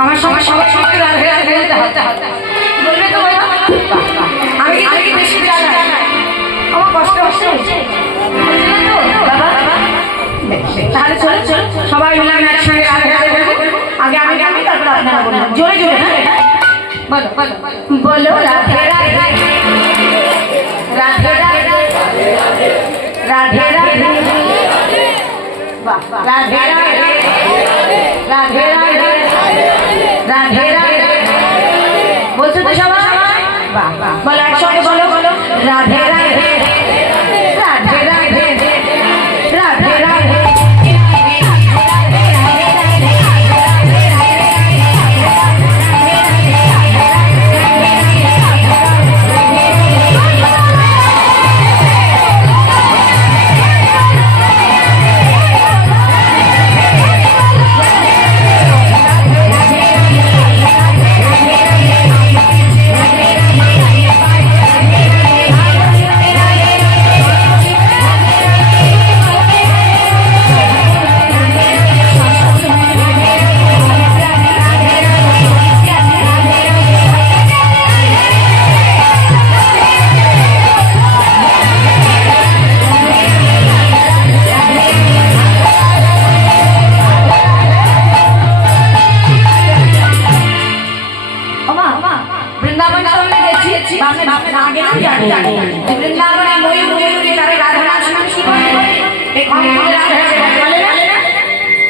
আমার সবার সবার সঙ্গে রাধে রাধে বলতে হবে বলবে তো আমি কি বেশি জানি আমার কষ্ট হচ্ছে তাহলে চলো চলো সবাই মিলে আমি একসঙ্গে রাধে রাধে বলবো আগে আমি আমি তারপর আপনারা বলবেন জোরে জোরে হ্যাঁ বলো বলো বলো রাধে রাধে রাধে রাধে রাধে রাধে বাহ রাধে রাধে রাধে রাধে রাধে রাধে বলছো তো সবাই বাহ বাহ বলো একসঙ্গে বলো বলো রাধে রাধে রাধে রাধে রাধে রাধে वृंदावन मोई मोई तारे राधा नाम शुरू एक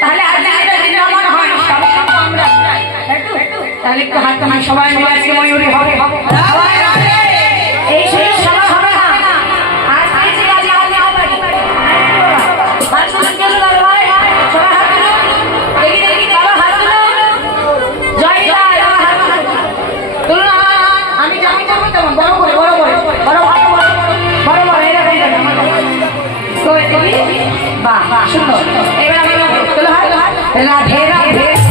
তাহলে আজকে বৃন্দাবন হয় সব সব আমরা তাহলে একটু হাত আমার সবাই মিলে আজকে ময়ূরী হবে সবাই এই সেই সভা হবে না আজ আজকে কাজে হবে হবে হাত তুলে কেন ভাই সবাই হাত তুলো দেখি দেখি বাবা হাত তুলো জয় জয় বাবা হাত তুলো আমি যাবো যাবো তেমন বড় করে বড় করে বড় বড় বড় এরকম তো বাহ বাহ সুন্দর এবার আমি তোলো হাত রাধে রাধে